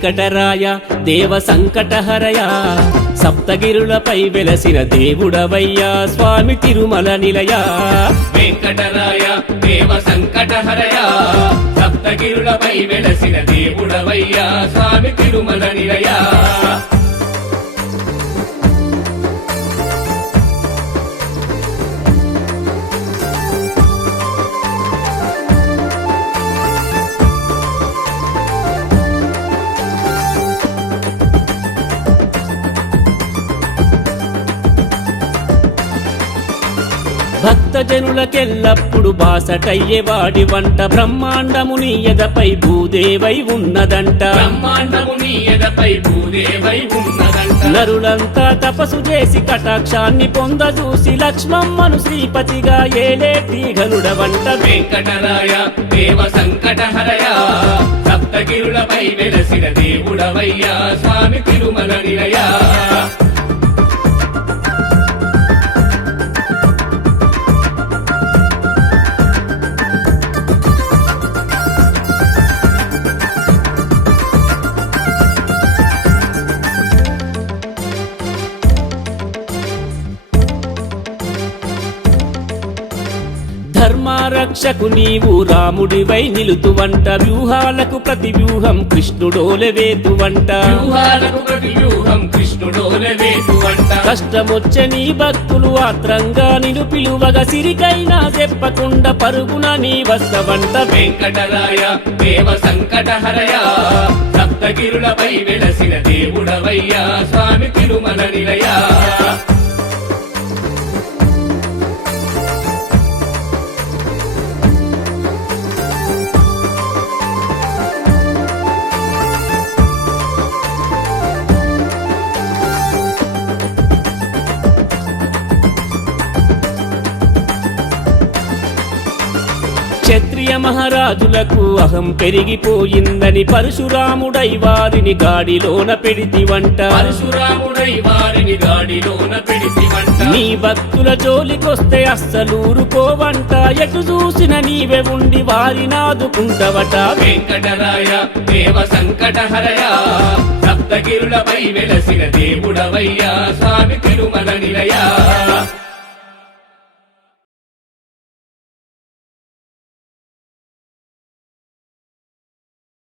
వెంకటరాయ దేవ సంకటహరయ సప్తగిరులపై వెలసిన దేవుడవయ్యా స్వామి తిరుమల నిలయ వెంకటరాయ దేవ సంకటహరయ సప్తగిరులపై వెలసిన దేవుడవయ్యా స్వామి తిరుమల నిలయ భక్తజనులకెల్లప్పుడు బాసటయ్యే వాడి వంట బ్రహ్మాండముని ఎదపై భూదేవై ఉన్నదంట బ్రహ్మాండముని ఎదపై భూదేవై ఉన్నదంట నరులంతా తపసు చేసి కటాక్షాన్ని పొందజూసి లక్ష్మమ్మను శ్రీపతిగా ఏలేటి గనుడవంట వెంకటరాయ దేవ సంకటహరయ సప్తగిరులపై వెలసిన దేవుడవయ్యా స్వామి తిరుమల నిలయ ధర్మారక్షకు నీవు రాముడివై నిలుతువంట వ్యూహాలకు ప్రతి వ్యూహం కృష్ణుడోలె వేతువంట వ్యూహాలకు ప్రతి వ్యూహం కృష్ణుడోలె వేతువంట కష్టమొచ్చే నీ భక్తులు ఆత్రంగా నిన్ను పిలువగా సిరికైనా చెప్పకుండా పరుగున నీ వస్తవంట వెంకటరాయ దేవ సంకటహరయ సప్తగిరులపై వెలసిన దేవుడవయ్యా స్వామి తిరుమల నిలయ క్షత్రియ మహారాజులకు అహం పెరిగిపోయిందని పరశురాముడై వారిని గాడిలోన పెడితివంట పరశురాముడై వారిని గాడిలోన పెడితివంట నీ భక్తుల జోలికొస్తే అస్సలూరుకోవంట ఎటు చూసిన నీవే ఉండి వారినాదుకుంటవట వెంకటరాయ దేవ సంకటహరయ సప్తగిరులపై వెలసిన దేవుడవయ్యా స్వామి తిరుమల నిలయ